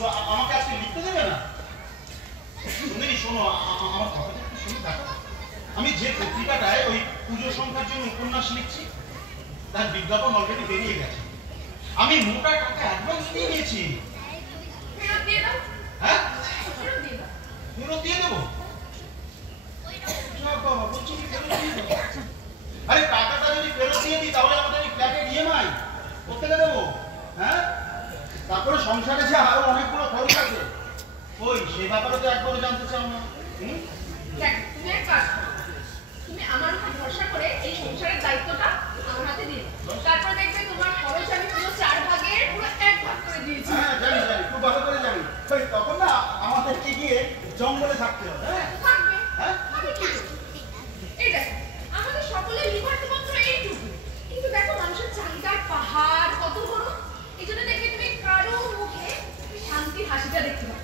বলছো আমাকে আজকে লিখতে দেবে না? শুনিনি, শোনো আমার কথাটা একটু শুনে দেখো। আমি যে পত্রিকাটায় ওই পুজো সংখ্যার জন্য উপন্যাস লিখছি তার বিজ্ঞাপন অলরেডি বেরিয়ে গেছে। আমি মোটা টাকা অ্যাডভান্স দিয়ে দিয়েছি। ফেরত দিয়ে দাও। হ্যাঁ, ফেরত দিয়ে দাও। ফেরত দিয়ে দেবো? বলছি কি ফেরত দিয়ে দেবো? আরে টাকাটা যদি ফেরত দিয়ে দিই তাহলে আমাদের এই ফ্ল্যাটের ইএমআই কোথেকে দেবো? হ্যাঁ, তারপরে সংসারে যে আরো অনেকগুলো খরচ আছে, ওই সে ব্যাপারে তো একবারও জানতে চাও না। দেখ, তুমি এক কাজ করো, তুমি আমার উপর ভরসা করে এই সংসারের দায়িত্বটা আমার হাতে দিয়ে দাও। তারপর দেখবে তোমার খরচ আমি পুরো 4 ভাগের পুরো 1 ভাগ করে দিয়েছি। হ্যাঁ জানি জানি, খুব ভালো করে জানি। ওই তখন না আমাদেরকে গিয়ে জঙ্গলে থাকতে হবে। হ্যাঁ থাকবে। হ্যাঁ, আমি কি করব? এই দেখো, আমাদের সকলের লিভারটি মাত্র এইটুকু, কিন্তু দেখো মানুষের চাহিদার পাহাড় কত বড়। এই জন্য দেখবে তুমি কারো মুখে শান্তির হাসিটা দেখতে পাবে।